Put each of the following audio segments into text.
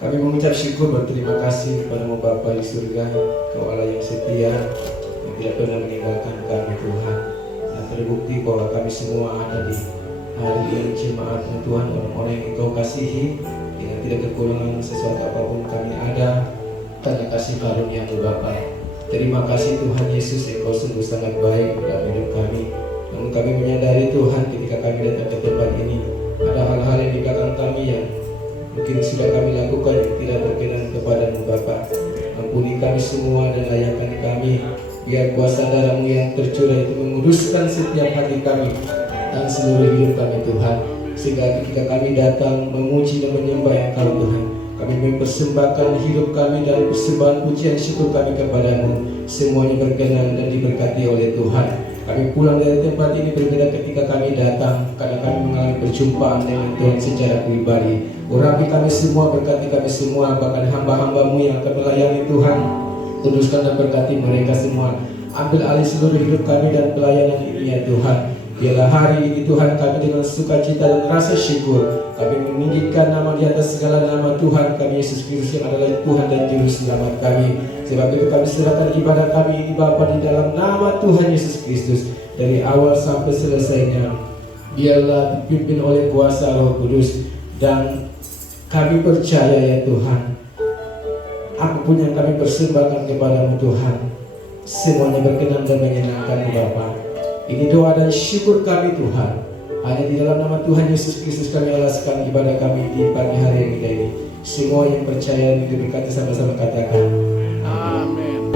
Kami mengucap syukur berterima kasih kepada-Mu Bapa di surga, Kau Allah yang setia, yang tidak pernah meninggalkan kami Tuhan. Dan terbukti bahwa kami semua ada di hari ini jemaat-Mu Tuhan, orang-orang yang Engkau kasihi, yang tidak kekurangan sesuatu apapun kami ada, karena kasih karunia-Mu Bapa. Terima kasih Tuhan Yesus, Engkau sungguh sangat baik dalam hidup kami. Namun kami menyadari Tuhan, ketika kami datang ke tempat ini, ada hal-hal yang di belakang kami yang mungkin sudah kami lakukan yang tidak berkenan kepada-Mu Bapa. Ampuni kami semua dan layakkan kami, biar kuasa darah-Mu yang tercurah itu menguduskan setiap hati kami dan seluruh hidup kami Tuhan. Sehingga ketika kami datang memuji dan menyembah Engkau Tuhan, kami mempersembahkan hidup kami dan persembahan pujian syukur kami kepada-Mu, semuanya berkenan dan diberkati oleh Tuhan. Kami pulang dari tempat ini berbeda ketika kami datang, karena kami mengalami perjumpaan dengan Tuhan secara pribadi. Urapi kami semua, berkati kami semua, bahkan hamba-hamba-Mu yang akan melayani Tuhan. Kuduskan dan berkati mereka semua. Ambil alih seluruh hidup kami dan pelayanan ini ya Tuhan. Biarlah hari ini Tuhan kami dengan sukacita dan rasa syukur kami meninggikan nama di atas segala nama Tuhan kami Yesus Kristus yang adalah Tuhan dan Juru Selamat kami. Sebab itu kami serahkan ibadah kami ini Bapa di dalam nama Tuhan Yesus Kristus, dari awal sampai selesainya. Biarlah dipimpin oleh kuasa Roh Kudus, dan kami percaya ya Tuhan, apapun yang kami persembahkan kepada-Mu Tuhan, semuanya berkenan dan menyenangkan-Mu Bapa. Ini doa dan syukur kami Tuhan. Hanya di dalam nama Tuhan Yesus Kristus kami alaskan ibadah kami di pagi hari yang indah ini. Semua yang percaya itu berkata sama-sama katakan amin.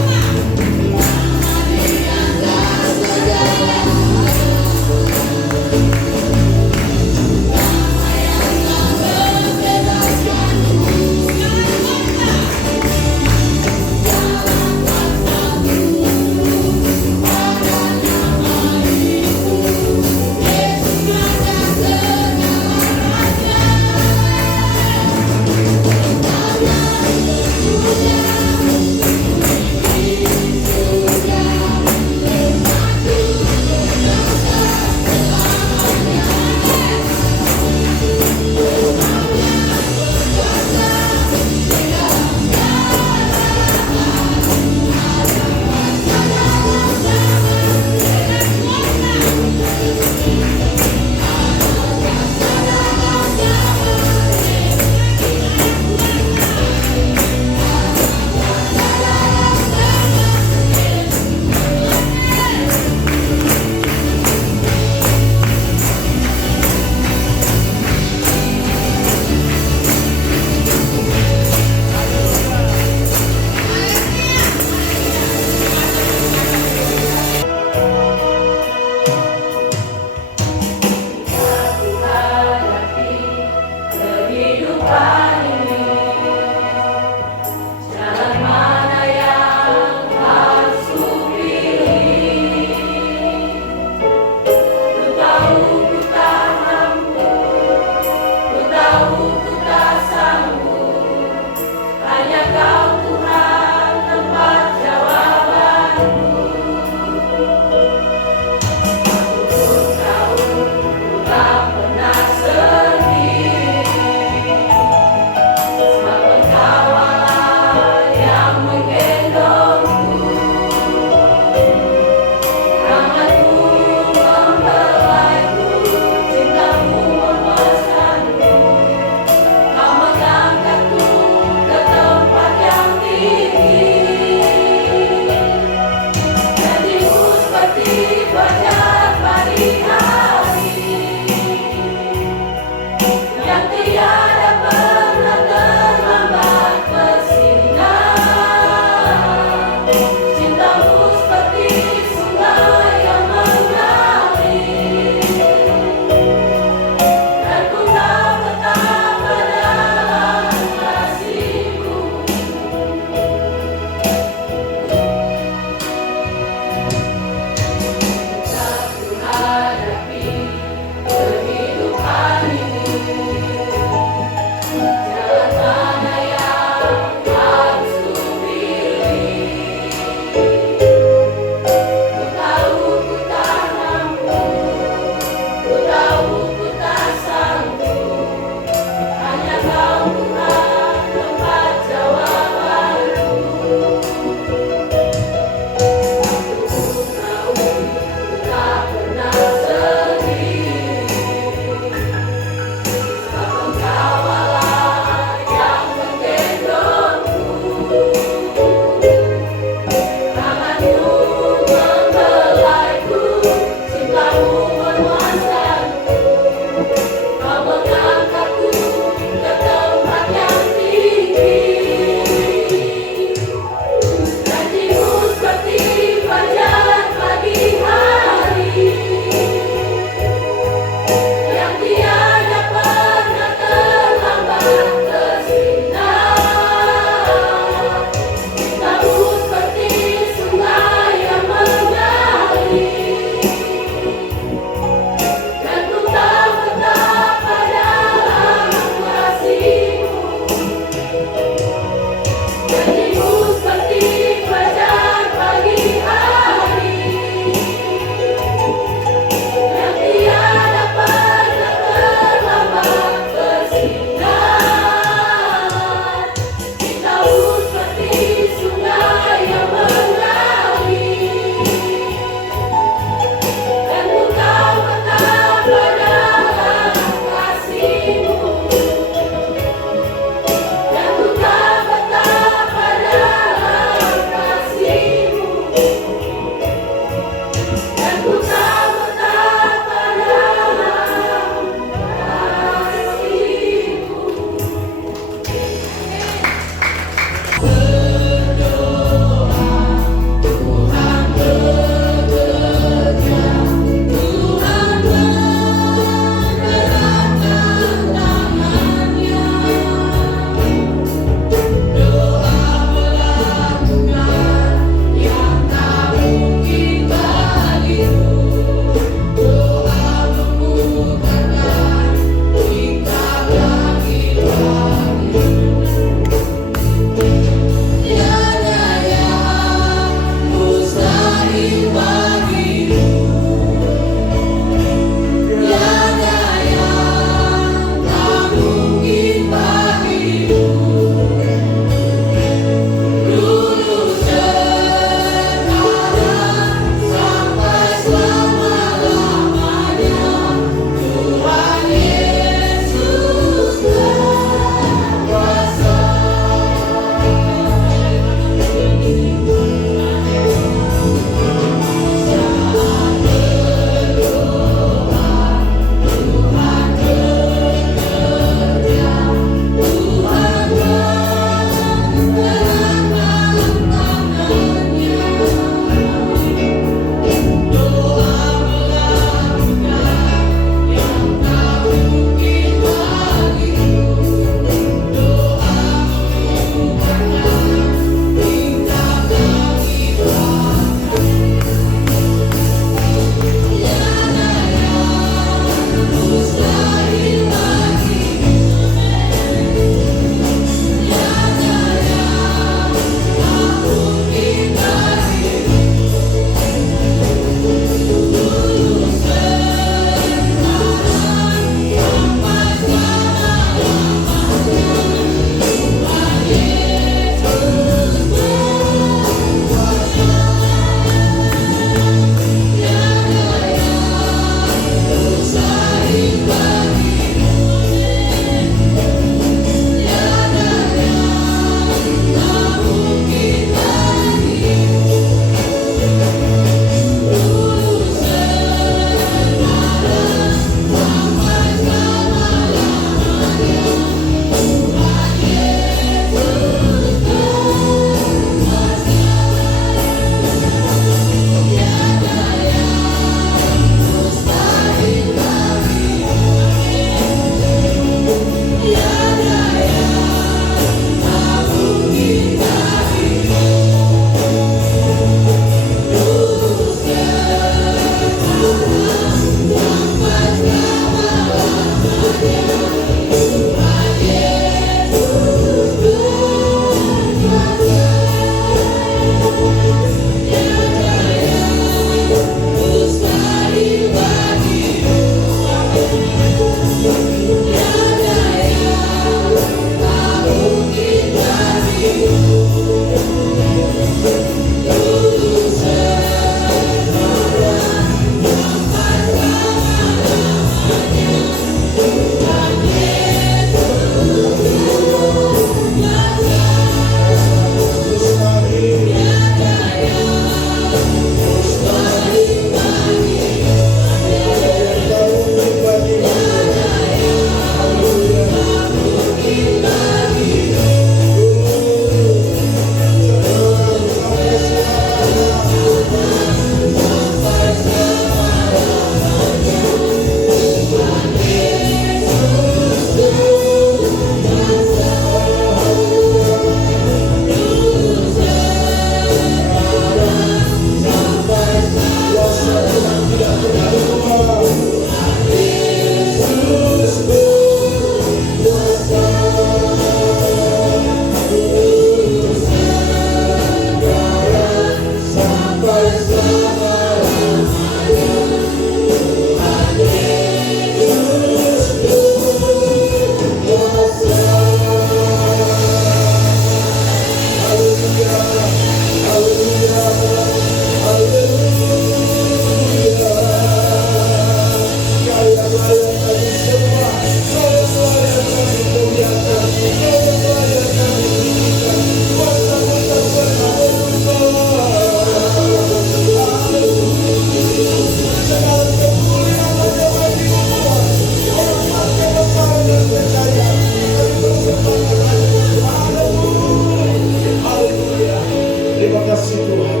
kasih Tuhan.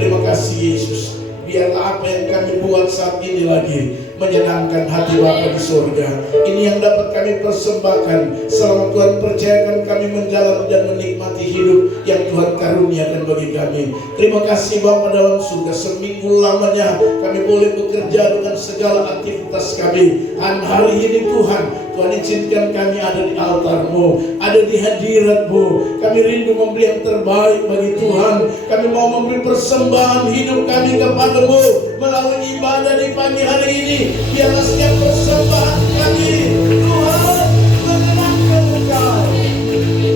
Terima kasih Yesus. Biarlah apa yang kami buat saat ini lagi menyenangkan hati Bapa di surga. Ini yang dapat kami persembahkan selama Tuhan percayakan kami menjalani dan menikmati hidup yang Tuhan karuniakan bagi kami. Terima kasih Bapa dalam surga. Seminggu lamanya kami boleh bekerja dengan segala aktivitas kami. Dan hari ini Tuhan izinkan kami ada di altar-Mu, ada di hadirat-Mu. Kami rindu memberi yang terbaik bagi Tuhan. Kami mau memberi persembahan hidup kami kepada-Mu melalui ibadah di pagi hari ini. Biarlah setiap persembahan kami, Tuhan, menyenangkan Engkau.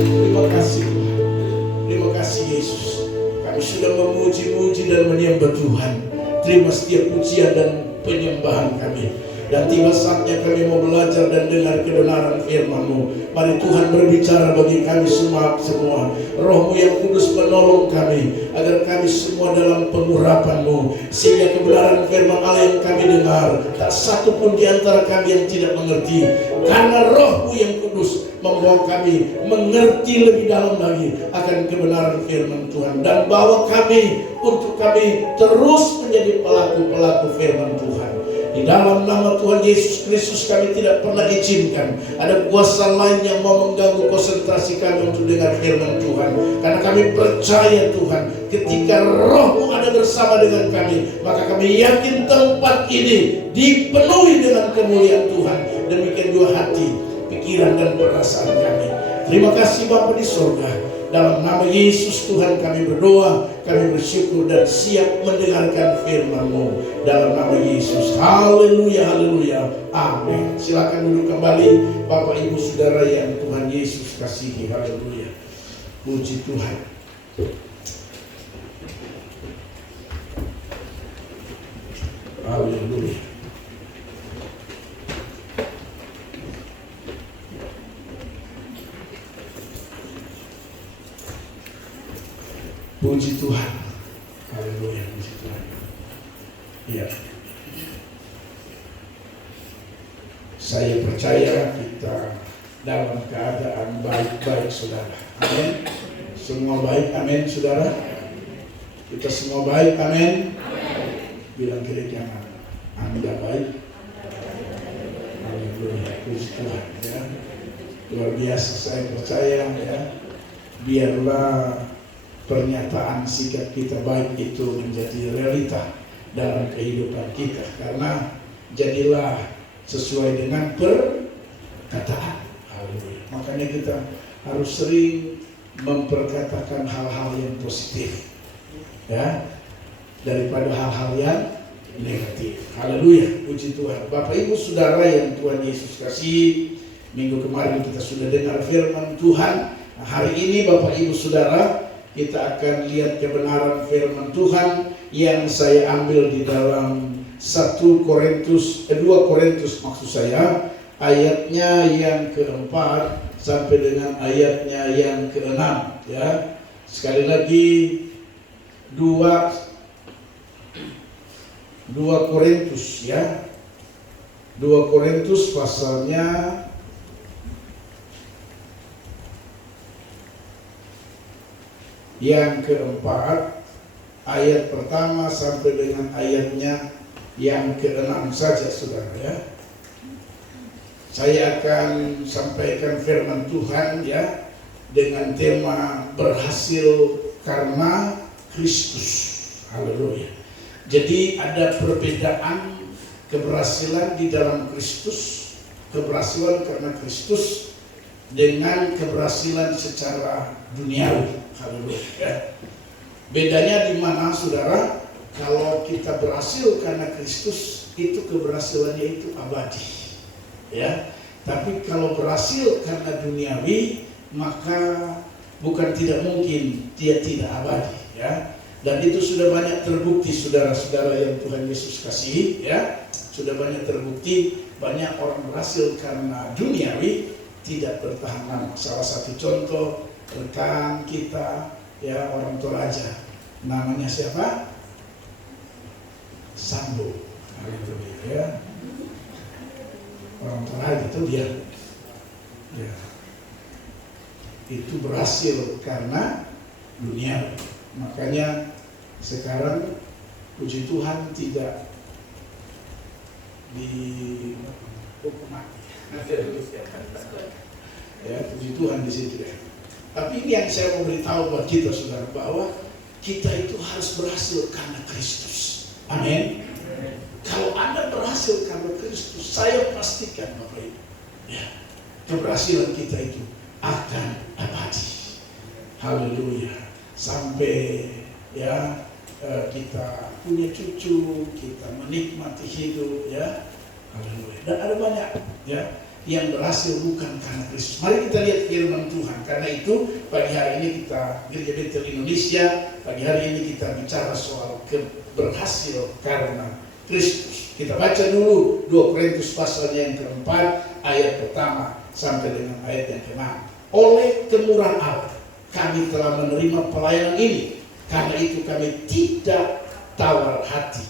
Terima kasih Tuhan. Terima kasih Yesus. Kami sudah memuji-muji dan menyembah Tuhan. Terima setiap pujian dan penyembahan kami. Dan tiba saatnya kami mau belajar dan dengar kebenaran firman-Mu. Mari Tuhan berbicara bagi kami semua. Roh-Mu yang kudus menolong kami, agar kami semua dalam pengurapan-Mu, sehingga kebenaran firman Allah yang kami dengar, tak satu pun di antara kami yang tidak mengerti. Karena Roh-Mu yang kudus membawa kami mengerti lebih dalam lagi akan kebenaran firman Tuhan. Dan bawa kami untuk kami terus menjadi pelaku-pelaku firman Tuhan. Di dalam nama Tuhan Yesus Kristus kami tidak pernah izinkan ada kuasa lain yang mau mengganggu konsentrasi kami untuk dengar firman Tuhan. Karena kami percaya Tuhan, ketika Roh-Mu ada bersama dengan kami, maka kami yakin tempat ini dipenuhi dengan kemuliaan Tuhan. Demikian juga hati, pikiran dan perasaan kami. Terima kasih Bapa di surga. Dalam nama Yesus Tuhan kami berdoa, kami bersyukur dan siap mendengarkan firman-Mu. Dalam nama Yesus. Haleluya, haleluya. Amin. Silakan duduk kembali Bapak Ibu Saudara yang Tuhan Yesus kasihi. Haleluya. Puji Tuhan. Haleluya. Puji Tuhan. Haleluya, puji Tuhan. Ya. Saya percaya kita dalam keadaan baik-baik saudara. Amin. Semua baik, amin saudara. Kita semua baik, amin. Bilang kiri kanan, Anda baik. Haleluya, puji Tuhan ya. Luar biasa, saya percaya ya. Biarlah pernyataan sikap kita baik itu menjadi realita dalam kehidupan kita, karena jadilah sesuai dengan perkataan. Haleluya. Makanya kita harus sering memperkatakan hal-hal yang positif ya, daripada hal-hal yang negatif. Haleluya, puji Tuhan. Bapak Ibu Saudara yang Tuhan Yesus kasih, minggu kemarin kita sudah dengar firman Tuhan. Nah, hari ini Bapak Ibu Saudara, kita akan lihat kebenaran firman Tuhan yang saya ambil di dalam 2 Korintus maksud saya, ayatnya yang keempat sampai dengan ayatnya yang keenam ya. Sekali lagi 2 Korintus ya. 2 Korintus pasalnya yang keempat, ayat pertama sampai dengan ayatnya yang keenam saja saudara ya. Saya akan sampaikan firman Tuhan ya, dengan tema berhasil karena Kristus. Haleluya. Jadi ada perbedaan keberhasilan di dalam Kristus, keberhasilan karena Kristus, dengan keberhasilan secara duniawi. Haleluya ya. Bedanya di mana saudara? Kalau kita berhasil karena Kristus, itu keberhasilannya itu abadi ya. Tapi kalau berhasil karena duniawi, maka bukan tidak mungkin dia tidak abadi ya. Dan itu sudah banyak terbukti saudara-saudara yang Tuhan Yesus kasihi ya. Sudah banyak terbukti, banyak orang berhasil karena duniawi tidak bertahan lama. Salah satu contoh rekan kita ya, orang Toraja, namanya siapa? Sambo. Ya. Orang Toraja itu dia ya, itu berhasil karena dunia. Makanya sekarang puji Tuhan tidak dihukum mati. Ya, puji Tuhan di situ ya. Tapi ini yang saya mau beritahu buat kita saudara, bahwa kita itu harus berhasil karena Kristus. Amin. Kalau Anda berhasil karena Kristus, saya pastikan Bapak Ibu, ya, keberhasilan kita itu akan abadi. Haleluya. Sampai ya kita punya cucu, kita menikmati hidup, ya. Haleluya. Dan ada banyak ya yang berhasil bukan karena Kristus. Mari kita lihat firman Tuhan. Karena itu pagi hari ini kita Gereja Betel Indonesia, pagi hari ini kita bicara soal berhasil karena Kristus. Kita baca dulu 2 Korintus pasalnya yang keempat, ayat pertama sampai dengan ayat yang ke-6. Oleh kemurahan Allah kami telah menerima pelayanan ini. Karena itu kami tidak tawar hati,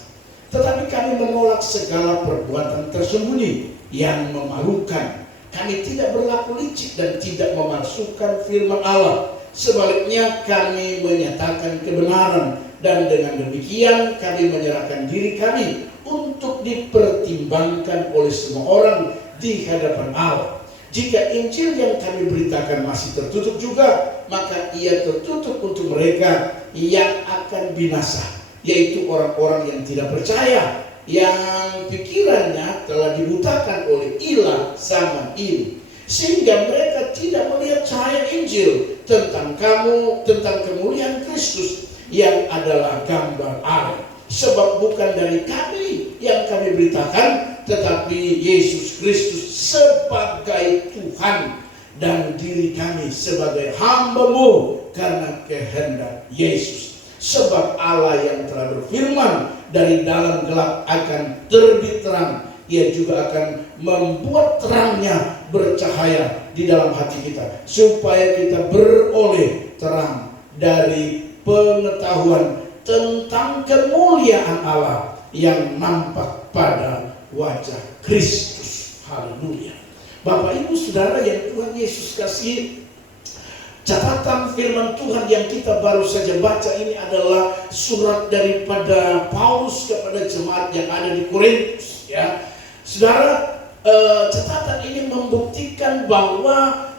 tetapi kami menolak segala perbuatan tersembunyi yang memalukan. Kami tidak berlaku licik dan tidak memalsukan firman Allah. Sebaliknya kami menyatakan kebenaran, dan dengan demikian kami menyerahkan diri kami untuk dipertimbangkan oleh semua orang di hadapan Allah. Jika Injil yang kami beritakan masih tertutup juga, maka ia tertutup untuk mereka yang akan binasa, yaitu orang-orang yang tidak percaya, yang pikirannya telah dibutakan oleh ilah zaman ini, sehingga mereka tidak melihat cahaya Injil tentang kemuliaan Kristus yang adalah gambar Allah. Sebab bukan dari kami yang kami beritakan, tetapi Yesus Kristus sebagai Tuhan, dan diri kami sebagai hamba-Mu karena kehendak Yesus. Sebab Allah yang telah berfirman, dari dalam gelap akan terbit terang, Ia juga akan membuat terangnya bercahaya di dalam hati kita, supaya kita beroleh terang dari pengetahuan tentang kemuliaan Allah yang nampak pada wajah Kristus. Haleluya. Bapak Ibu Saudara yang Tuhan Yesus kasih, catatan firman Tuhan yang kita baru saja baca ini adalah surat daripada Paulus kepada jemaat yang ada di Korintus, ya. Saudara, catatan ini membuktikan bahwa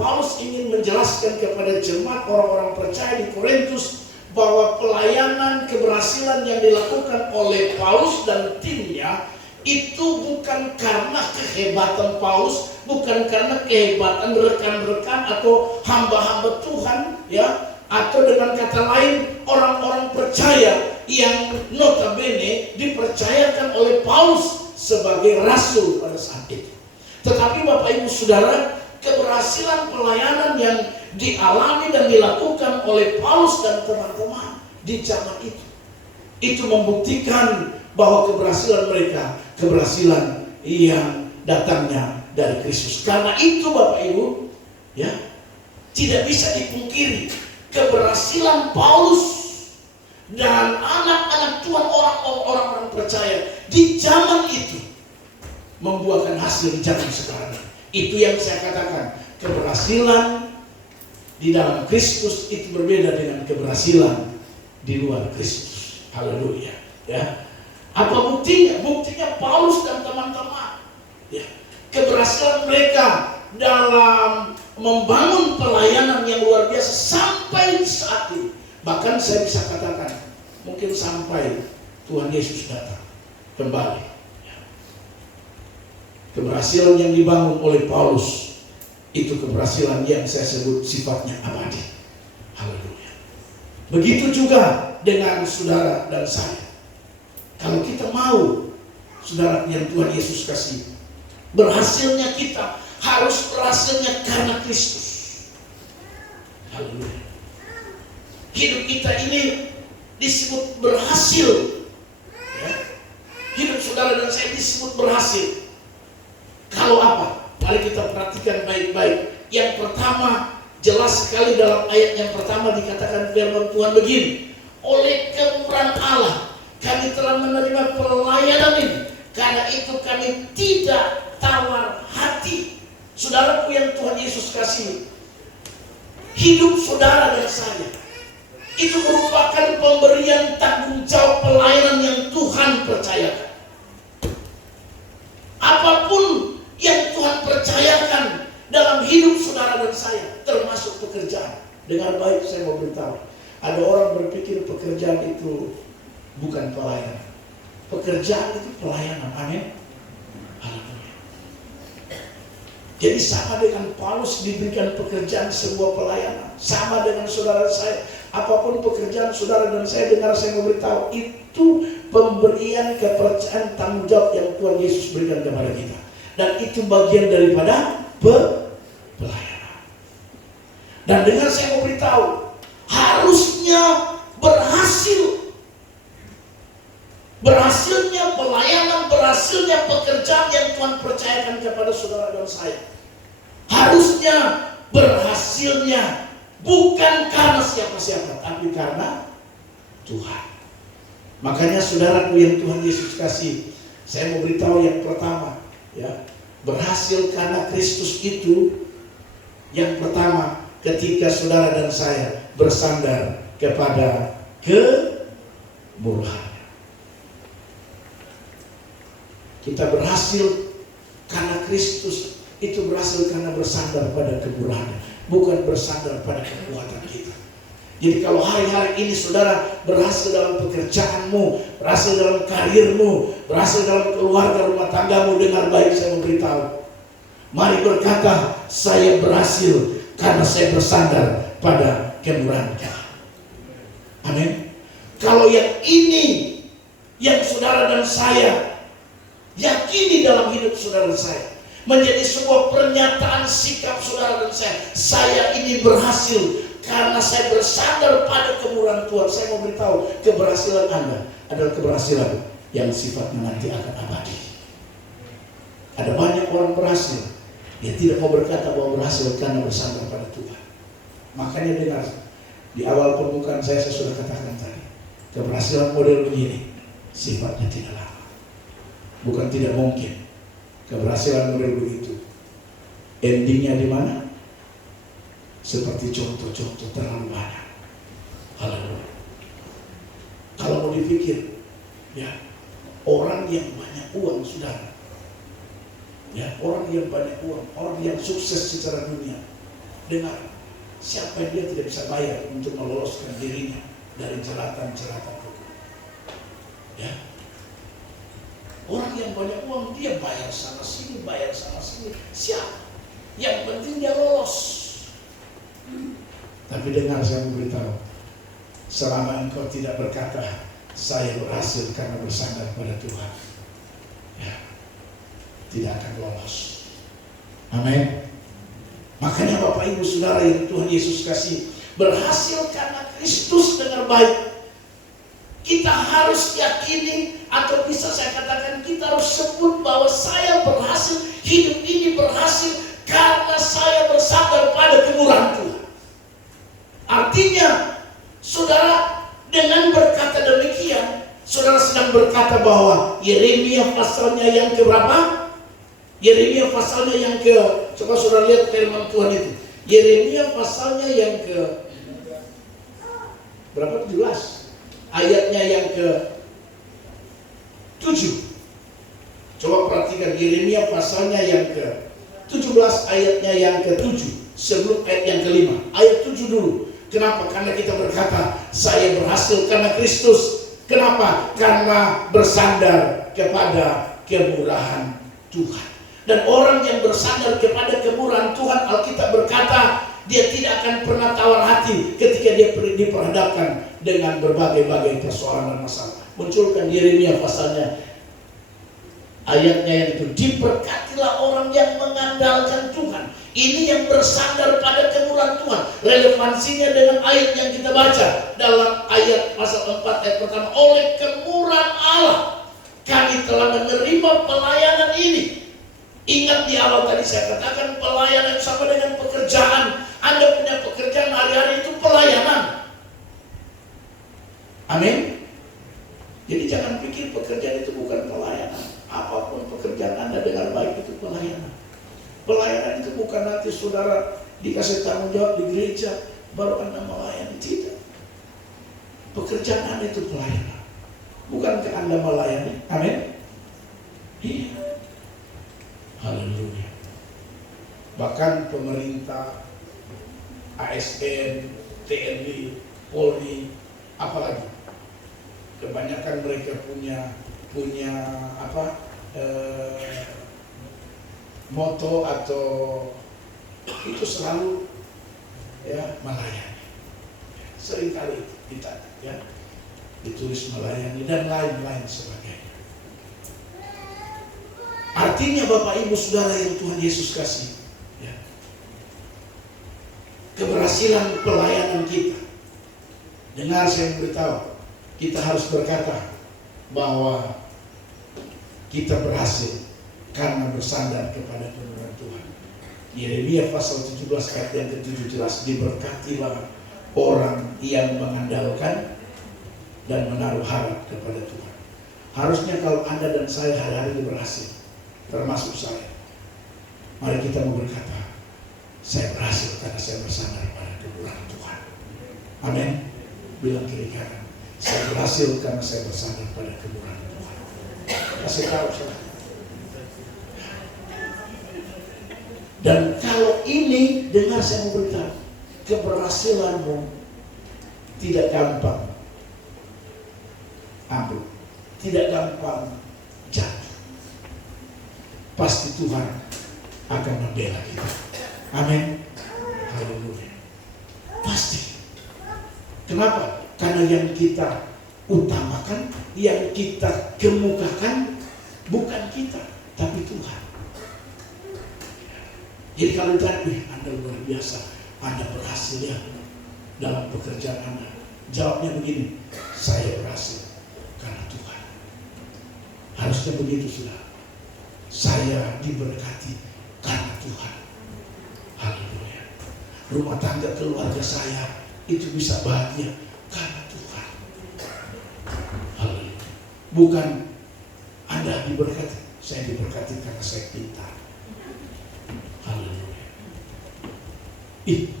Paulus ingin menjelaskan kepada jemaat orang-orang percaya di Korintus bahwa pelayanan keberhasilan yang dilakukan oleh Paulus dan timnya itu bukan karena kehebatan Paulus, bukan karena kehebatan rekan-rekan atau hamba-hamba Tuhan, ya, atau dengan kata lain orang-orang percaya yang notabene dipercayakan oleh Paulus sebagai rasul pada saat itu. Tetapi Bapak Ibu Saudara, keberhasilan pelayanan yang dialami dan dilakukan oleh Paulus dan teman-teman di zaman itu membuktikan bahwa keberhasilan mereka keberhasilan yang datangnya dari Kristus. Karena itu Bapak Ibu, ya, tidak bisa dipungkiri keberhasilan Paulus dan anak-anak Tuhan, orang-orang percaya di zaman itu membuahkan hasil di zaman sekarang. Itu yang saya katakan, keberhasilan di dalam Kristus itu berbeda dengan keberhasilan di luar Kristus. Haleluya, ya. Apa buktinya? Buktinya Paulus dan teman-teman, ya, keberhasilan mereka dalam membangun pelayanan yang luar biasa sampai saat ini. Bahkan saya bisa katakan mungkin sampai Tuhan Yesus datang kembali, ya. Keberhasilan yang dibangun oleh Paulus itu keberhasilan yang saya sebut sifatnya abadi. Haleluya. Begitu juga dengan saudara dan saya. Kalau kita mau, saudara yang Tuhan Yesus kasih, berhasilnya kita harus berhasilnya karena Kristus. Haleluya. Hidup kita ini disebut berhasil, ya. Hidup saudara dan saya disebut berhasil. Kalau apa? Mari kita perhatikan baik-baik. Yang pertama, jelas sekali dalam ayat yang pertama dikatakan firman Tuhan begini, oleh kemurahan Allah kami telah menerima pelayanan ini, karena itu kami tidak tawar hati. Saudaraku yang Tuhan Yesus kasih, hidup saudara dan saya Itu merupakan pemberian tanggung jawab pelayanan yang Tuhan percayakan. Apapun yang Tuhan percayakan dalam hidup saudara dan saya, termasuk pekerjaan. Dengar baik, saya mau beritahu. Ada orang berpikir pekerjaan itu bukan pelayanan. Pekerjaan itu pelayanan. Amin. Haleluya. Jadi sama dengan Paulus diberikan pekerjaan sebuah pelayanan. Sama dengan saudara saya. Apapun pekerjaan saudara dan saya, dengar saya memberitahu, itu pemberian kepercayaan tanggung jawab yang Tuhan Yesus berikan kepada kita. Dan itu bagian daripada pelayanan. Dan dengar saya memberitahu, harusnya berhasilnya pelayanan, berhasilnya pekerjaan yang Tuhan percayakan kepada saudara dan saya. Harusnya berhasilnya bukan karena siapa-siapa, tapi karena Tuhan. Makanya saudaraku yang Tuhan Yesus kasih, saya mau beritahu yang pertama, ya, berhasil karena Kristus itu yang pertama ketika saudara dan saya bersandar kepada kemurahan. Kita berhasil karena Kristus itu berhasil karena bersandar pada kemurahan, bukan bersandar pada kekuatan kita. Jadi kalau hari-hari ini saudara berhasil dalam pekerjaanmu, berhasil dalam karirmu, berhasil dalam keluarga rumah tanggamu, dengar baik saya memberitahu. Mari berkata, saya berhasil karena saya bersandar pada kemurahan Allah. Amin. Kalau yang ini, yang saudara dan saya yakini dalam hidup saudara dan saya, menjadi sebuah pernyataan sikap saudara dan saya ini berhasil karena saya bersandar pada kemurahan Tuhan. Saya mau beritahu, keberhasilan Anda adalah keberhasilan yang sifatnya nanti akan abadi. Ada banyak orang berhasil, dia tidak mau berkata bahwa berhasil karena bersandar pada Tuhan. Makanya dengar, di awal pembukaan saya sudah katakan tadi, keberhasilan model begini sifatnya tidak lama. Bukan tidak mungkin. Keberhasilan model begitu, endingnya di mana? Seperti contoh-contoh terlalu banyak. Haleluya. Kalau mau dipikir, ya, orang yang banyak uang, saudara, ya, orang yang banyak uang, orang yang sukses secara dunia, dengar, siapa yang dia tidak bisa bayar untuk meloloskan dirinya dari jeratan-jeratan hukum? Ya, orang yang banyak uang, dia bayar sana sini, bayar sana sini. Siapa? Yang penting dia lolos. Tapi dengar saya memberitahu, selama engkau tidak berkata, saya berhasil karena bersandar pada Tuhan, ya, tidak akan lolos. Amin. Makanya Bapak Ibu Saudara yang Tuhan Yesus kasih, berhasil karena Kristus, dengar baik. Kita harus yakini, atau bisa saya katakan kita harus sebut bahwa saya berhasil, hidup ini berhasil karena saya bersandar pada kemurahan Tuhan. Artinya, saudara dengan berkata demikian, saudara sedang berkata bahwa Yeremia pasalnya yang ke berapa? Yeremia pasalnya yang ke, coba saudara lihat firman Tuhan itu. Yeremia pasalnya yang ke berapa? 17. Ayatnya yang ke 7. Coba perhatikan Yeremia pasalnya yang ke 17, ayatnya yang ke 7. Sebelum ayat yang ke-5. Ayat 7 dulu. Kenapa? Karena kita berkata, saya berhasil karena Kristus. Kenapa? Karena bersandar kepada kemurahan Tuhan. Dan orang yang bersandar kepada kemurahan Tuhan, Alkitab berkata, dia tidak akan pernah tawar hati ketika dia diperhadapkan dengan berbagai-bagai persoalan dan masalah. Munculkan Yeremia pasalnya, ayatnya yang itu, diberkatilah orang yang mengandalkan Tuhan. Ini yang bersandar pada kemurahan Tuhan. Relevansinya dengan ayat yang kita baca dalam ayat pasal 4 ayat pertama. Oleh kemurahan Allah kami telah menerima pelayanan ini. Ingat di awal tadi saya katakan pelayanan sama dengan pekerjaan. Anda punya pekerjaan hari-hari itu pelayanan. Amin. Jadi jangan pikir pekerjaan itu bukan pelayanan. Apapun pekerjaan Anda dengan baik itu pelayanan. Pelayanan itu bukan nanti saudara dikasih tanggung jawab di gereja baru Anda melayani, tidak. Pekerjaan Anda itu pelayanan. Bukankah Anda melayani? Amin. Iya. Haleluya. Bahkan pemerintah, ASN, TNI, Polri, apalagi kebanyakan mereka punya moto atau itu selalu ya melayani. Seringkali kita ya ditulis melayani dan lain-lain sebagainya. Artinya Bapak Ibu Saudara yang Tuhan Yesus kasih, ya, keberhasilan pelayanan kita. Dengar saya beritahu, kita harus berkata bahwa kita berhasil karena bersandar kepada kebenaran Tuhan. Yeremia pasal 17 ayat yang ke-7 jelas, diberkatilah orang yang mengandalkan dan menaruh harap kepada Tuhan. Harusnya kalau Anda dan saya hari-hari ini berhasil, termasuk saya, mari kita mau berkata, saya berhasil karena saya bersandar pada kebenaran Tuhan. Amin. Bilang kiri kanan, saya berhasil karena saya bersandar pada kebenaran Tuhan. Kasih tahu saudara. Dan kalau ini, dengar saya mau berkata, keberhasilanmu tidak gampang ambruk, tidak gampang jatuh. Pasti Tuhan akan membela kita. Amin. Haleluya. Pasti. Kenapa? Karena yang kita utamakan, yang kita kemukakan bukan kita, tapi Tuhan. Jadi kalau tadi Anda luar biasa, Anda berhasil ya dalam pekerjaan Anda. Jawabnya begini, saya berhasil karena Tuhan. Harusnya begitu sudah. Saya diberkati karena Tuhan. Haleluya. Rumah tangga keluarga saya itu bisa bahagia karena Tuhan. Haleluya. Bukan Anda diberkati, saya diberkati karena saya pintar. Haleluya.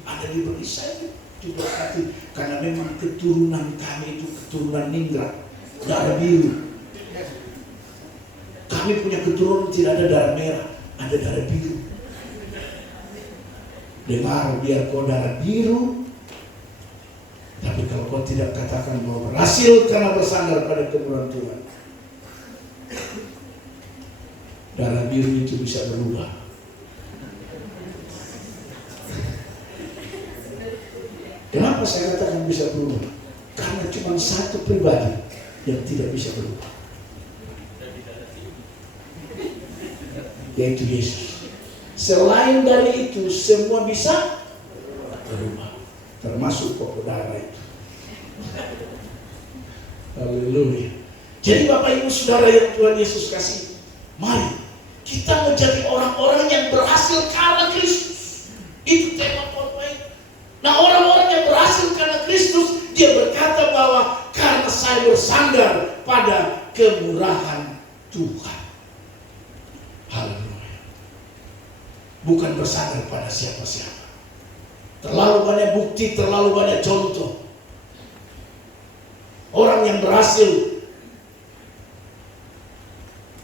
Anda diberi, saya diberkati karena memang keturunan kami itu keturunan ningrat, darah biru. Kami punya keturunan tidak ada darah merah, ada darah biru. Dengar, biar kau darah biru, tapi kalau kau tidak katakan bahwa berhasil karena bersandar pada kebenaran Tuhan, darah biru itu bisa berubah. Kenapa saya katakan bisa berubah? Karena cuma satu pribadi yang tidak bisa berubah, yaitu Yesus. Selain dari itu, semua bisa berubah, termasuk pokok darah itu. Haleluya. Jadi Bapak Ibu Saudara yang Tuhan Yesus kasih, mari kita menjadi orang-orang yang berhasil karena Kristus. Itu tema khotbah. Nah, orang-orang yang berhasil karena Kristus, dia berkata bahwa karena saya bersandar pada kemurahan Tuhan. Haleluya. Bukan bersandar pada siapa-siapa. Terlalu banyak bukti, terlalu banyak contoh. Orang yang berhasil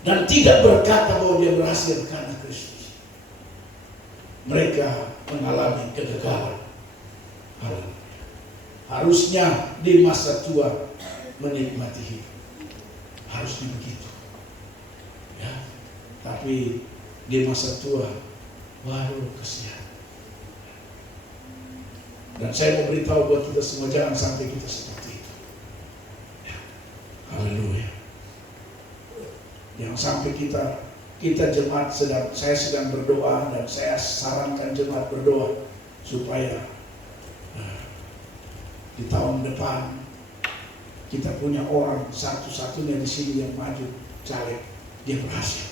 dan tidak berkata bahwa dia berhasil karena Kristus, mereka mengalami kegagalan. Harusnya di masa tua menikmati hidup, harusnya begitu ya. Tapi di masa tua, waduh kasihan. Dan saya mau beritahu buat kita semua, jangan sampai kita seperti itu ya. Haleluya. Yang sampai kita jemaat saya sedang berdoa, dan saya sarankan jemaat berdoa supaya di tahun depan kita punya orang satu-satunya di sini yang maju caleg, dia berhasil.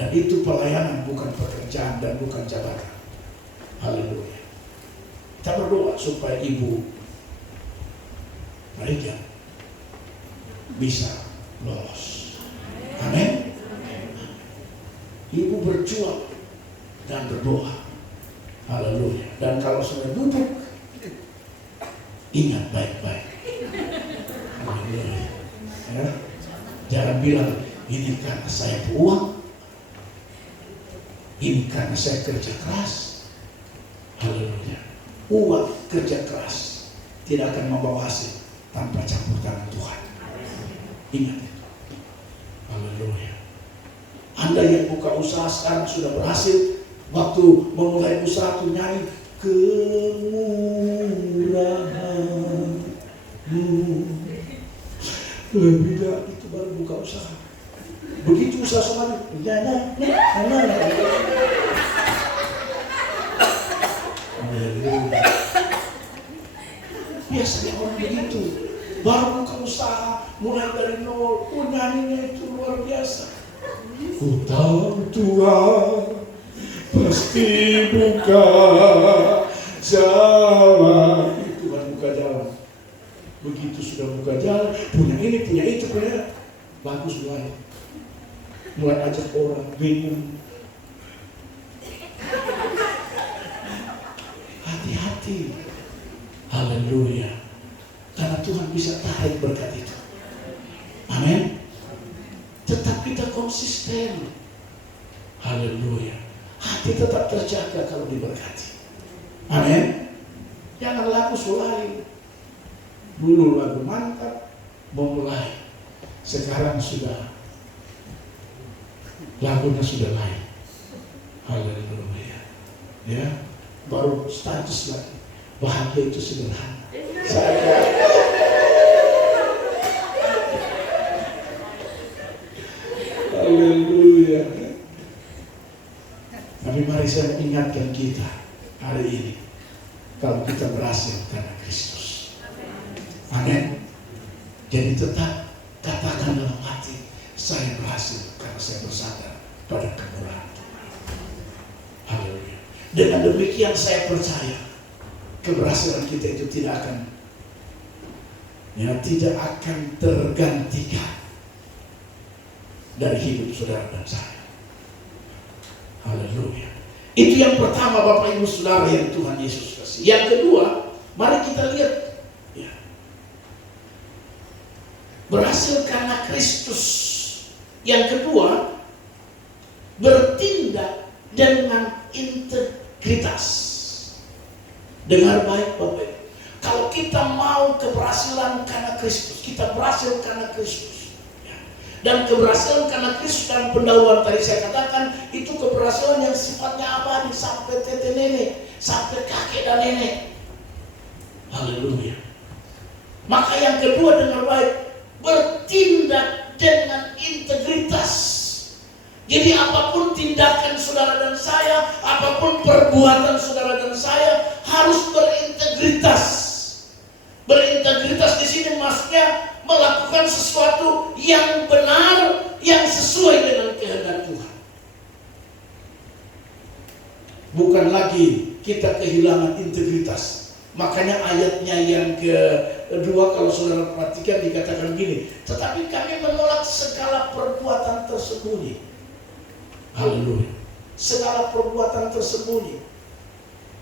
Dan itu pelayanan, bukan pekerjaan dan bukan jabatan. Haleluya. Kita berdoa supaya Ibu Maria bisa lolos. Amin. Ibu berjuang dan berdoa. Haleluya. Dan kalau sudah duduk, ingat baik-baik, Jangan bilang ini karena saya uang, ini karena saya kerja keras. Haleluya. Uang kerja keras tidak akan membawa hasil tanpa campur tangan Tuhan. Ingat itu. Haleluya. Anda yang buka usaha sekarang sudah berhasil. Waktu memulai usaha itu nyanyi kemurahanmu lebih dari itu, baru buka usaha. Begitu usaha semuanya biasanya orang begitu, baru buka usaha mulai dari nol. Nyanyinya itu luar biasa. Ku tahu Tuhan pasti buka jalan. Tuhan buka jalan. Begitu sudah buka jalan, punya ini, punya itu, punya bagus mulai ajak orang bingung. Hati-hati. Haleluya. Karena Tuhan bisa tarik berkat itu. Amin. Tetap kita konsisten. Haleluya. Hati tetap terjaga kalau diberkati. Amin. Jangan laku sulai. Dulu lagu mantap, memulai. Sekarang sudah lagunya sudah lain. Haleluya. Ya, baru status lagi. Bahagia itu sederhana. Haleluya. Tapi mari saya ingatkan kita hari ini, kalau kita berhasil karena Kristus. Amin. Jadi tetap katakan dalam hati, saya berhasil karena saya bersandar pada kemurahan Tuhan. Haleluya. Dengan demikian saya percaya keberhasilan kita itu tidak akan tergantikan dari hidup saudara dan saya. Haleluya. Itu yang pertama, Bapak Ibu Saudara yang Tuhan Yesus kasih. Yang kedua, mari kita lihat ya. Berhasil karena Kristus. Yang kedua, bertindak dengan integritas. Dengar baik Bapak Ibu. Kalau kita mau keberhasilan karena Kristus, kita berhasil karena Kristus. Dan keberhasilan karena Kristus dalam pendahuluan tadi saya katakan, itu keberhasilan yang sifatnya abadi sampai tete nenek, sampai kakek dan nenek. Haleluya. Maka yang kedua, dengan baik, bertindak dengan integritas. Jadi apapun tindakan saudara dan saya, apapun perbuatan saudara dan saya harus berintegritas. Berintegritas di sini maksudnya melakukan sesuatu yang benar, yang sesuai dengan kehendak Tuhan. Bukan lagi kita kehilangan integritas. Makanya ayatnya yang kedua kalau saudara perhatikan dikatakan gini, tetapi kami menolak segala perbuatan tersembunyi. Haleluya. Segala perbuatan tersembunyi.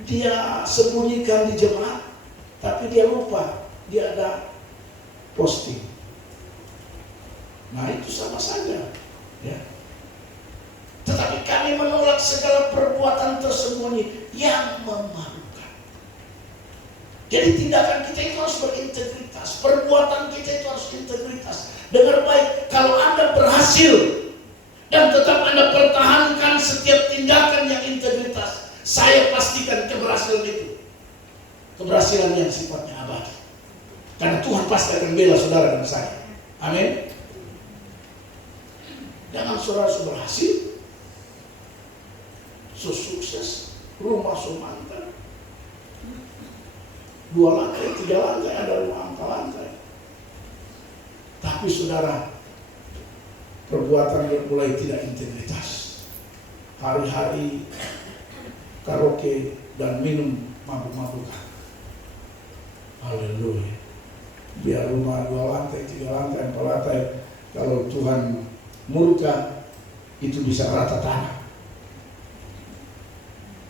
Dia sembunyikan di jemaat, tapi dia lupa dia ada posting. Nah itu sama saja ya. Tetapi kami menolak segala perbuatan tersembunyi yang memalukan. Jadi tindakan kita itu harus berintegritas, perbuatan kita itu harus integritas. Dengar baik, kalau Anda berhasil dan tetap Anda pertahankan setiap tindakan yang integritas, saya pastikan keberhasilan itu keberhasilan yang sifatnya abadi. Karena Tuhan pasti akan bela saudara dan saya. Amin. Jangan saudara berhasil, sukses, rumah mantap, 2 lantai, 3 lantai, ada rumah 4 lantai. Tapi saudara, perbuatan mulai tidak integritas. Hari-hari karaoke dan minum mabuk-mabukan. Haleluya. Biar rumah 2 lantai, 3 lantai, 4 lantai, kalau Tuhan murka itu bisa rata tanah.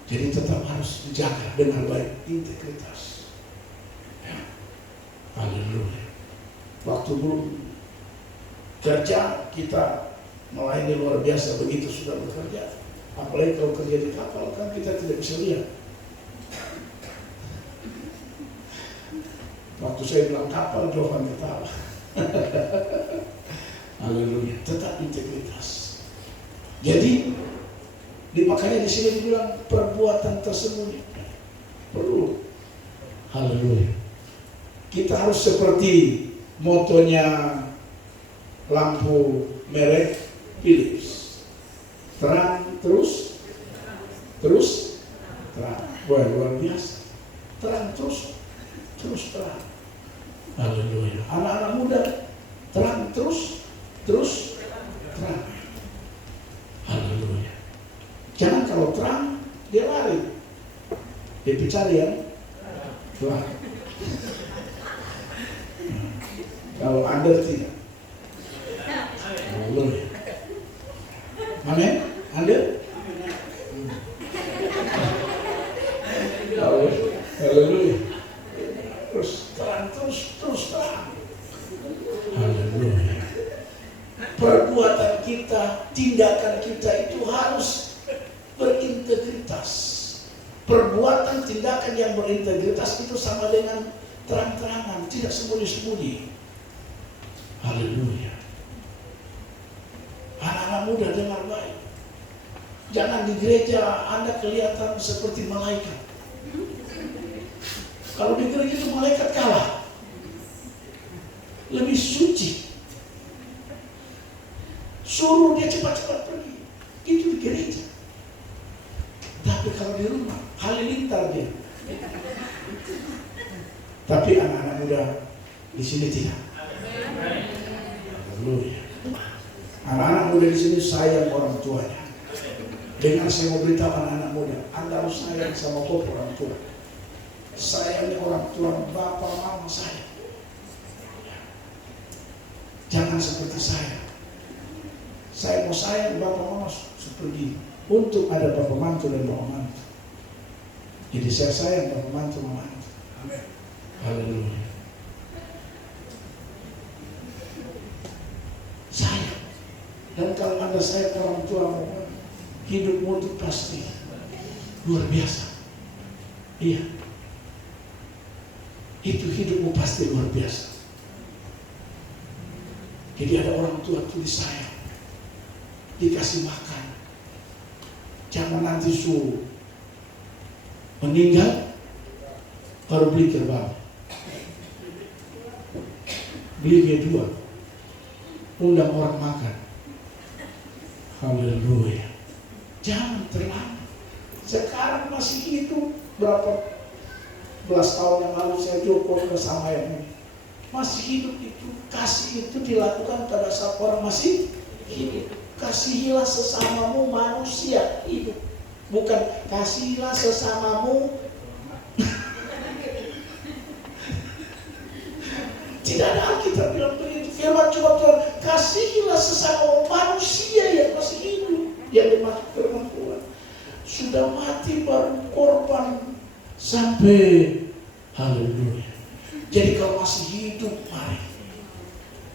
Jadi tetap harus dijaga dengan baik integritas. Ya. Haleluya. Waktu belum Kerja kita melayani luar biasa begitu sudah bekerja. Apalagi kalau kerja di kapal kan kita tidak bisa lihat. Waktu saya bilang kapal, Johan ketawa. Haleluya, tetap integritas. Jadi makanya di sini dibilang perbuatan tersembunyi perlu. Haleluya. Kita harus seperti motonya lampu merek Philips, terang terus terang. Wah, luar biasa. Terang terus terang. Haleluya. Anak-anak muda terang terus terang. Haleluya. Jangan kalau terang dia lari, dia cari yang terang. Kalau Anda tidak. Haleluya. Amin. Anda? Haleluya. Terus terang. Haleluya. Perbuatan kita, tindakan kita itu harus berintegritas. Perbuatan tindakan yang berintegritas itu sama dengan terang-terangan, tidak sembunyi-sembunyi. Haleluya. Anak-anak muda dengar baik. Jangan di gereja Anda kelihatan seperti malaikat. Kalau di gereja itu malaikat kalah. Lebih suci. Suruh dia cepat-cepat pergi. Itu di gereja. Tapi kalau di rumah, halilintar dia. Tapi anak-anak muda di sini tidak. Haleluya. Anak-anak muda di sini sayang orang tuanya. Dengan saya mau beritahu anak-anak muda, Anda harus sayang sama orang tua. Sayangnya orang tua, bapak, mama sayang. Jangan seperti saya. Saya mau sayang bapak mama seperti untuk ada bapak mantu dan bapak mantu. Jadi saya sayang bapak mantu mama mantu. Amin. Haleluya. Sayang. Dan kalau Anda sayang orang tua, hidupmu itu pasti luar biasa. Iya. Itu hidupmu pasti luar biasa. Jadi ada orang tua itu disayang, dikasih makan. Jangan nanti suruh meninggal baru beli kerbau, beli kedua, undang orang makan. Haleluya. Jangan terlambat. Sekarang masih hidup berapa belas tahun yang lalu saya joko bersama yang ini. Masih hidup itu, kasih itu dilakukan pada saat orang masih hidup. Kasihilah sesamamu manusia hidup. Bukan kasihilah sesamamu. Tidak ada Alkitab bilang begitu. Firman cuma Tuhan, kasihilah sesama manusia yang masih hidup. Yang dimaksud firman Tuhan, sudah mati baru korban sampai. Haleluya. Jadi kalau masih hidup, mari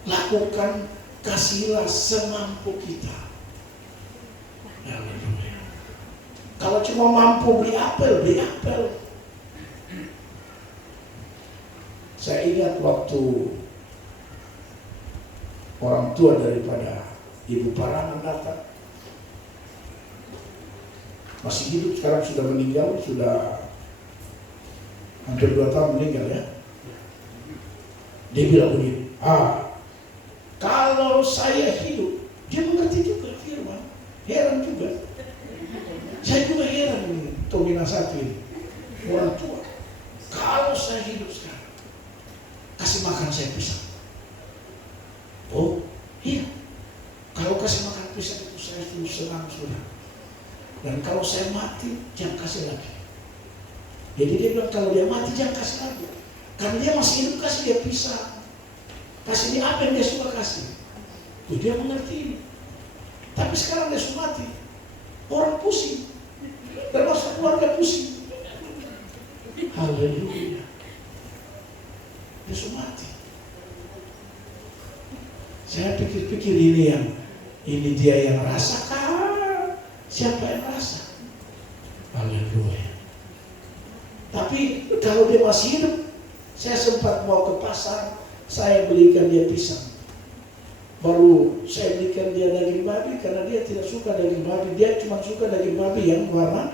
lakukan, kasihilah semampu kita. Haleluya. Kalau cuma mampu beli apel, beli apel. Saya ingat waktu orang tua daripada Ibu Parangan datang, masih hidup, sekarang sudah meninggal, sudah hampir 2 tahun meninggal ya. Dia bilang begini, kalau saya hidup, dia mengerti juga firman, heran juga. Saya juga heran ini, Tomina satu ini, orang tua. Kalau saya hidup sekarang, kasih makan saya pisang. Oh iya, kalau kasih makan pisang itu saya senang sudah. Dan kalau saya mati, jangan kasih lagi. Jadi dia bilang kalau dia mati jangan kasih lagi. Karena dia masih hidup, kasih dia pisang. Kasih dia apa yang dia suka kasih. Tuh dia mengerti. Tapi sekarang dia sudah mati. Orang pusing. Termasuk keluarga pusing. Haleluya. Dia sudah mati. Saya pikir-pikir ini dia yang rasakan. Siapa yang rasa? Haleluya. Tapi kalau dia masih hidup, saya sempat mau ke pasar, saya belikan dia pisang. Baru saya belikan dia daging babi karena dia tidak suka daging babi. Dia cuma suka daging babi yang warna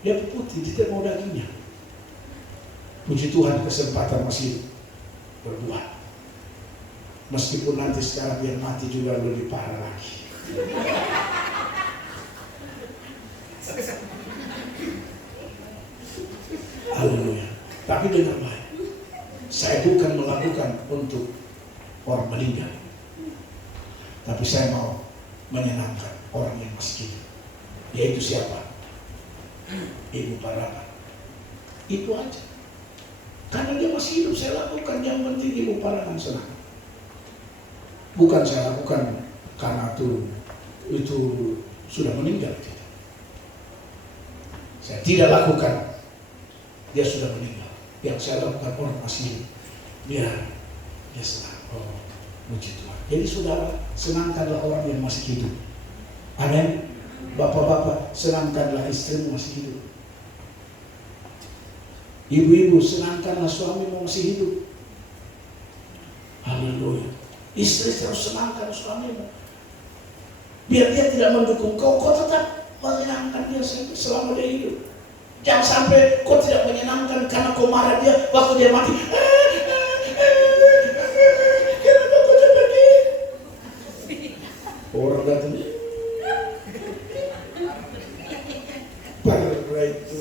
dia putih, dia tidak mau dagingnya. Puji Tuhan, kesempatan masih berbuat. Meskipun nanti sekarang dia mati juga lebih parah lagi. Haleluya. Tapi dengar baik, saya bukan melakukan untuk orang meninggal, tapi saya mau menyenangkan orang yang masih hidup. Yaitu siapa? Ibu Parana. Itu aja. Karena dia masih hidup, saya lakukan. Yang penting Ibu Parana senang. Bukan saya lakukan karena itu sudah meninggal. Saya tidak lakukan, dia sudah meninggal. Yang saya lakukan orang masih hidup, biar dia senang. Oh, puji Tuhan. Jadi saudara, senangkanlah orang yang masih hidup. Amin. Bapak-bapak, senangkanlah istrimu masih hidup. Ibu-ibu, senangkanlah suamimu masih hidup. Haleluya. Istri harus senangkan suamimu. Biar dia tidak mendukung kau tetap menyenangkan dia selama dia hidup. Jangan sampai kau tidak menyenangkan karena kau marah dia waktu dia mati. Kenapa kau cepat pergi? Orang datang. Parah itu.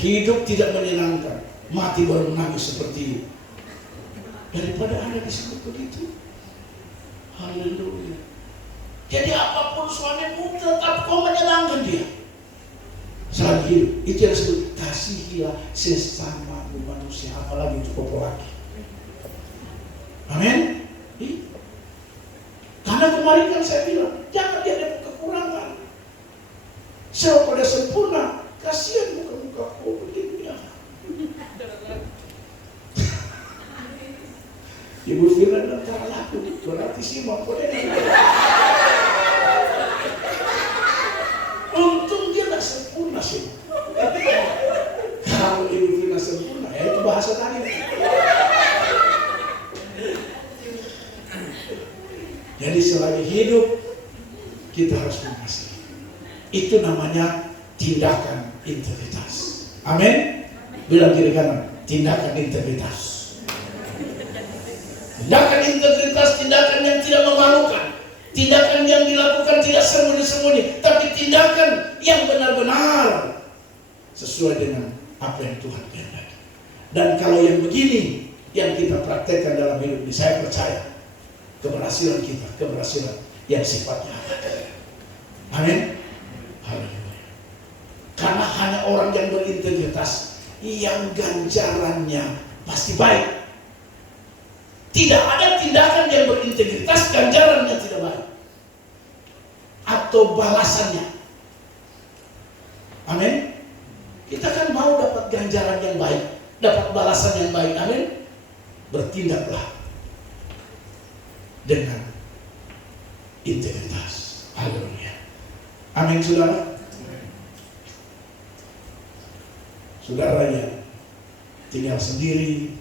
Hidup tidak menyenangkan, mati baru menangis seperti itu. Daripada Anda disebut begitu. Haleluya. Jadi apapun suamimu tetap kau menyenangkan dia selagi hidup. Itu yang disebut kasihilah sesama manusia, apalagi untuk lelaki. Amin. Karena kemarin kan saya bilang, jangan dia ada kekurangan. Sebab pada sempurna, kasihan muka-muka kau begini ya. Ibu Firman dan cara laku, berarti Simon boleh. Untung dia tak sempurna sih. Kalau Ibu Firman sempurna, ya itu bahasa tadi. Jadi selagi hidup, kita harus mengasihi. Itu namanya tindakan integritas. Amin. Bilang kiri kanan, tindakan integritas. Tindakan integritas, tindakan yang tidak memalukan, tindakan yang dilakukan tidak sembunyi-sembunyi, tapi tindakan yang benar-benar sesuai dengan apa yang Tuhan kehendaki. Dan kalau yang begini yang kita praktekkan dalam hidup ini, saya percaya keberhasilan kita, keberhasilan yang sifatnya abadi. Amin. Haleluya. Karena hanya orang yang berintegritas yang ganjarannya pasti baik. Tidak ada tindakan yang berintegritas, ganjarannya tidak baik. Atau balasannya. Amin. Kita kan mau dapat ganjaran yang baik, dapat balasan yang baik. Amin. Bertindaklah dengan integritas. Haleluya. Amin, saudara. Saudara yang tinggal sendiri,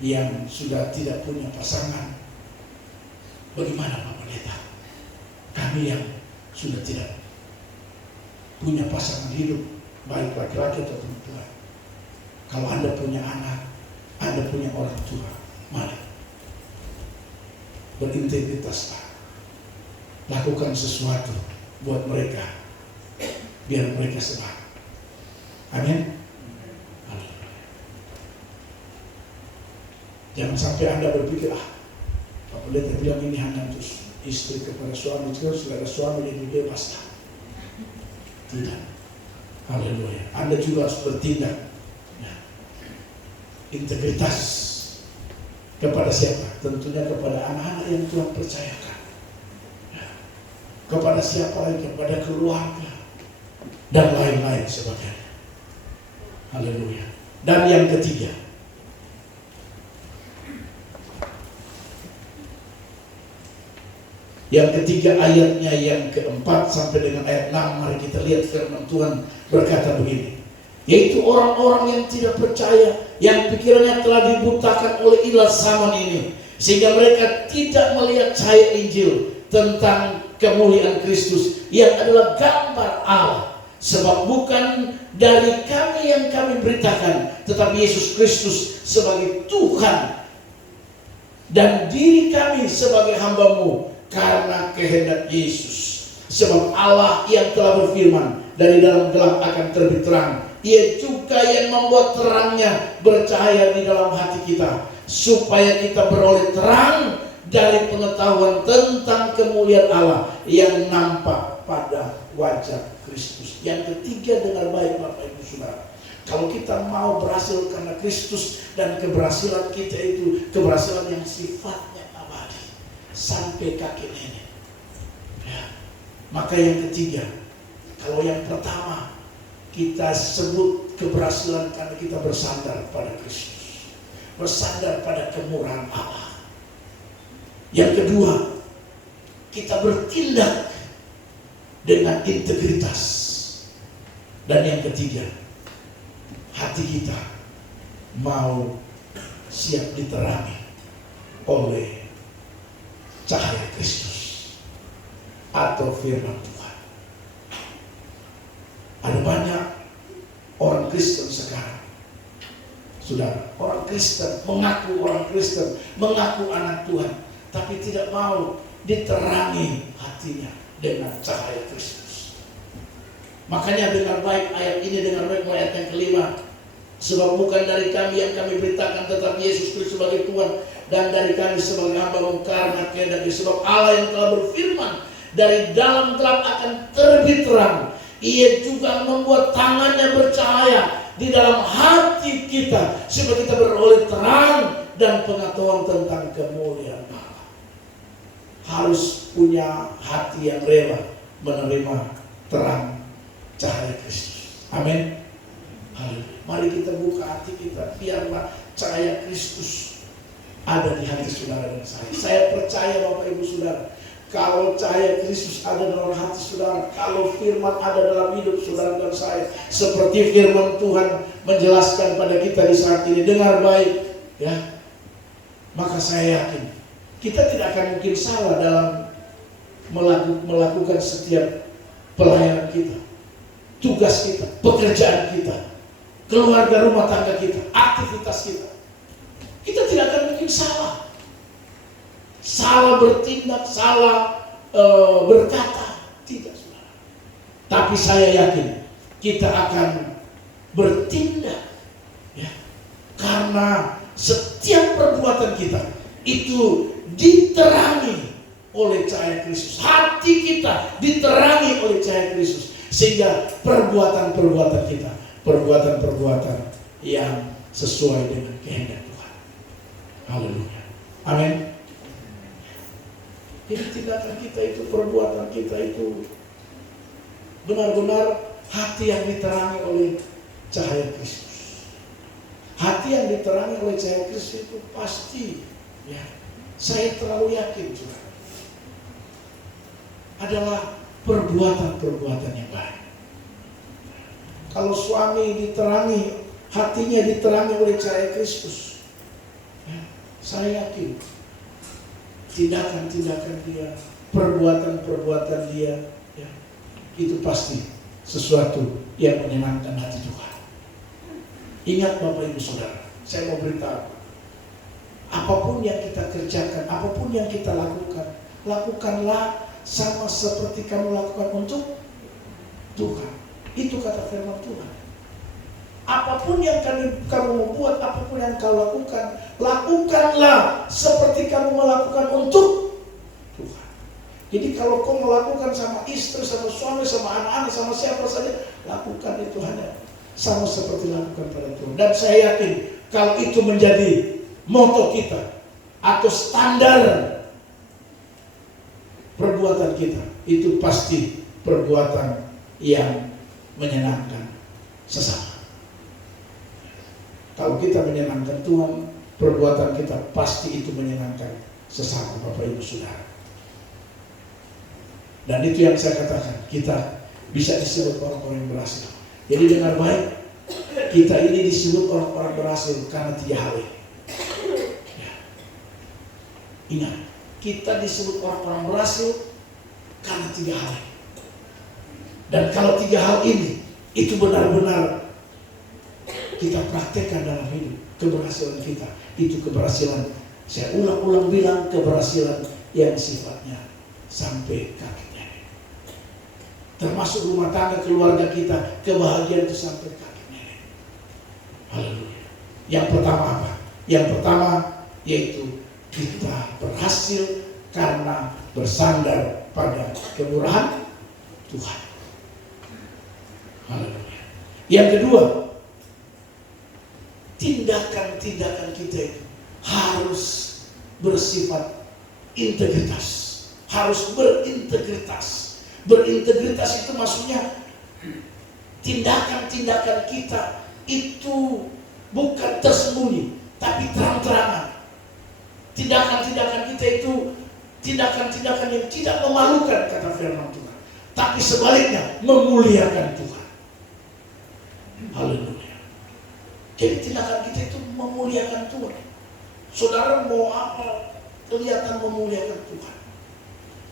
yang sudah tidak punya pasangan, bagaimana Pak Pendeta? Kami yang sudah tidak punya pasangan hidup, baik laki-laki atau perempuan, kalau Anda punya anak, Anda punya orang tua, mari berintegritaslah, lakukan sesuatu buat mereka, biar mereka senang. Amin. Jangan sampai Anda berpikir, Pak Pendeta bilang ini hanya untuk istri kepada suami, terus sudah ada suami jadi bebas lah. Tidak. Haleluya. Anda juga harus bertindak. Ya. Integritas kepada siapa? Tentunya kepada anak-anak yang Tuhan percayakan. Ya. Kepada siapa lagi? Kepada keluarga dan lain-lain sebagainya. Haleluya. Dan yang ketiga, Yang ketiga ayatnya yang keempat sampai dengan ayat 6, mari kita lihat firman Tuhan berkata begini. Yaitu orang-orang yang tidak percaya, yang pikirannya telah dibutakan oleh ilah zaman ini, sehingga mereka tidak melihat cahaya Injil tentang kemuliaan Kristus yang adalah gambar Allah. Sebab bukan dari kami yang kami beritakan, tetapi Yesus Kristus sebagai Tuhan dan diri kami sebagai hamba-Mu karena kehendak Yesus. Sebab Allah yang telah berfirman, dari dalam gelap akan terbit terang. Ia juga yang membuat terangnya bercahaya di dalam hati kita, supaya kita beroleh terang dari pengetahuan tentang kemuliaan Allah yang nampak pada wajah Kristus. Yang ketiga, dengar baik Bapak Ibu Saudara. Kalau kita mau berhasil karena Kristus, dan keberhasilan kita itu keberhasilan yang sifatnya abadi sampai kaki nenek. Ya. Maka yang ketiga, kalau yang pertama kita sebut keberhasilan karena kita bersandar pada Kristus, bersandar pada kemurahan Allah. Yang kedua, kita bertindak dengan integritas. Dan yang ketiga, hati kita mau siap diterangi oleh cahaya Kristus atau firman Tuhan. Ada banyak orang Kristen sekarang, saudara, orang Kristen mengaku orang Kristen, mengaku anak Tuhan, tapi tidak mau diterangi hatinya dengan cahaya Kristus. Makanya dengar baik ayat ini, dengar baik ayat yang kelima. Sebab bukan dari kami yang kami beritakan, tetapi Yesus Kristus sebagai Tuhan dan dari kami sebagai hamba-Mu karena kehendak Dia. Sebab Allah yang telah berfirman, dari dalam gelap akan terbit terang. Ia juga membuat tangannya bercahaya di dalam hati kita, supaya kita beroleh terang dan pengetahuan tentang kemuliaan Allah. Harus punya hati yang rela menerima terang cahaya Kristus. Amin. Mari kita buka hati kita, biarlah cahaya Kristus ada di hati saudara dan saya. Saya percaya Bapak Ibu Saudara, kalau cahaya Kristus ada dalam hati saudara, kalau firman ada dalam hidup saudara dan saya, seperti firman Tuhan menjelaskan pada kita di saat ini, dengar baik ya, maka saya yakin kita tidak akan mungkin salah dalam melakukan setiap pelayanan kita, tugas kita, pekerjaan kita, keluarga rumah tangga kita, aktivitas kita. Kita tidak akan mungkin salah bertindak, salah berkata, tidak saudara. Tapi saya yakin kita akan bertindak ya, karena setiap perbuatan kita itu diterangi oleh cahaya Kristus. Hati kita diterangi oleh cahaya Kristus, sehingga perbuatan-perbuatan kita, perbuatan-perbuatan yang sesuai dengan kehendak Tuhan. Haleluya. Amin. Jadi tindakan kita itu, perbuatan kita itu benar-benar hati yang diterangi oleh cahaya Kristus. Hati yang diterangi oleh cahaya Kristus itu pasti ya, saya terlalu yakin juga adalah perbuatan-perbuatan yang baik. Kalau suami diterangi, hatinya diterangi oleh cahaya Kristus, ya, saya yakin tindakan-tindakan dia, perbuatan-perbuatan dia, ya, itu pasti sesuatu yang menyenangkan hati Tuhan. Ingat Bapak Ibu Saudara, saya mau beritahu, apapun yang kita kerjakan, apapun yang kita lakukan, lakukanlah sama seperti kamu lakukan untuk Tuhan. Itu kata firman Tuhan. Apapun yang kamu membuat, apapun yang kau lakukan, lakukanlah seperti kamu melakukan untuk Tuhan. Jadi kalau kau melakukan sama istri, sama suami, sama anak-anak, sama siapa saja, lakukan itu hanya sama seperti lakukan pada Tuhan. Dan saya yakin kalau itu menjadi moto kita atau standar perbuatan kita, itu pasti perbuatan yang menyenangkan sesama. Kalau kita menyenangkan Tuhan, perbuatan kita pasti itu menyenangkan sesama, Bapak Ibu Saudara. Dan itu yang saya katakan, kita bisa disebut orang-orang yang berhasil. Jadi dengar baik, kita ini disebut orang-orang berhasil karena 3 hal ini. Ya. Ingat, kita disebut orang-orang berhasil karena 3 hal ini. Dan kalau 3 hal ini itu benar-benar kita praktekkan dalam hidup, keberhasilan kita itu keberhasilan, saya ulang-ulang bilang, keberhasilan yang sifatnya sampai kaki nenek. Termasuk rumah tangga keluarga kita, kebahagiaan itu sampai kaki nenek. Haleluya. Yang pertama apa? Yang pertama yaitu kita berhasil karena bersandar pada kemurahan Tuhan. Haleluya. Yang kedua, tindakan-tindakan kita itu harus bersifat integritas, harus berintegritas. Berintegritas itu maksudnya tindakan-tindakan kita itu bukan tersembunyi, tapi terang-terangan. Tindakan-tindakan kita itu tindakan-tindakan yang tidak memalukan, kata firman Tuhan, tapi sebaliknya memuliakan Tuhan. Haleluya. Jadi tindakan kita itu memuliakan Tuhan. Saudara mau apa? Kelihatan memuliakan Tuhan.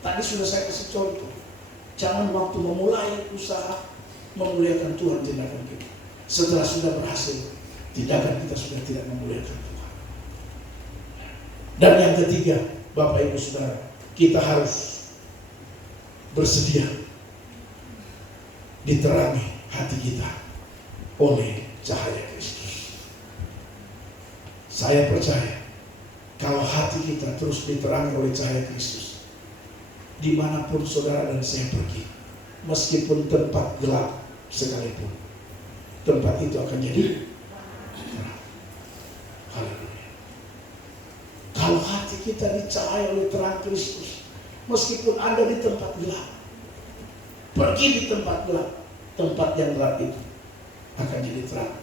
Tadi sudah saya kasih contoh. Jangan waktu memulai usaha memuliakan Tuhan tindakan kita. Setelah sudah berhasil, tindakan kita sudah tidak memuliakan Tuhan. Dan yang ketiga, Bapak Ibu Saudara, kita harus bersedia diterangi hati kita oleh cahaya Kristus. Saya percaya kalau hati kita terus diterangi oleh cahaya Kristus, dimanapun saudara dan saya pergi, meskipun tempat gelap sekalipun, tempat itu akan jadi terang. Haleluya. Kalau hati kita dicahaya oleh terang Kristus, meskipun Anda di tempat gelap, pergi di tempat gelap, tempat yang gelap itu akan jadi terang.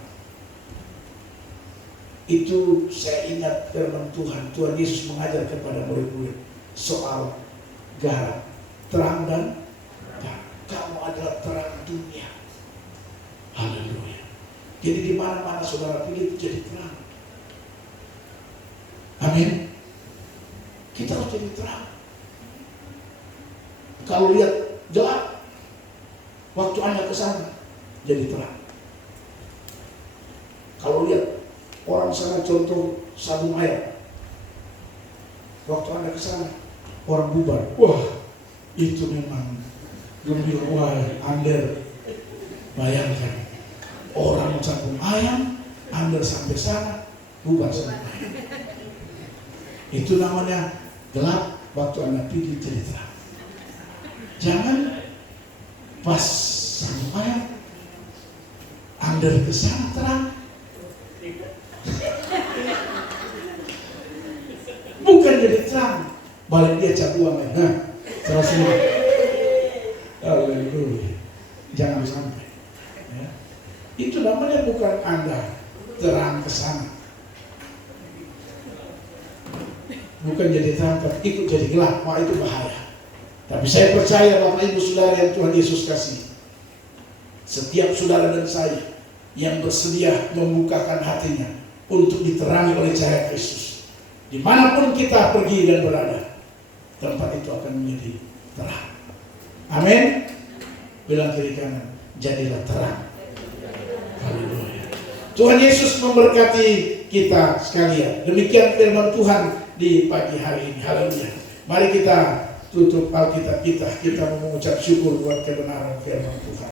Itu saya ingat firman Tuhan. Tuhan Yesus mengajar kepada murid-murid soal garam, terang dan terang. Kamu adalah terang dunia. Haleluya. Jadi di mana-mana saudara pilih itu jadi terang. Amin. Kita harus jadi terang. Kalau lihat gelap, waktu Anda ke sana jadi terang. Kalau lihat orang sana contoh sabung ayam, waktu Anda ke sana orang bubar, wah itu memang gembira, wah Anda bayangkan orang sabung ayam, Anda sampai sana bubar sabung ayam. Itu namanya gelap waktu Anda pergi jadi terang. Jangan pas sabung ayam Anda ke sana terang, bukan jadi terang, balik dia cabuang ya. Terus semua. Haleluya. Jangan sampai. Ya. Itu namanya bukan Anda terang ke sana. Bukan jadi terang, ikut jadi gelap. Wah itu bahaya. Tapi saya percaya Bapak Ibu Saudara yang Tuhan Yesus kasih, setiap saudara dan saya yang bersedia membukakan hatinya untuk diterangi oleh cahaya Kristus, dimanapun kita pergi dan berada, tempat itu akan menjadi terang. Amin. Bilang kiri kanan, jadilah terang. Haleluya. Tuhan Yesus memberkati kita sekalian. Demikian firman Tuhan di pagi hari ini. Haleluya. Mari kita tutup Alkitab kita. Kita mengucap syukur buat kebenaran firman Tuhan.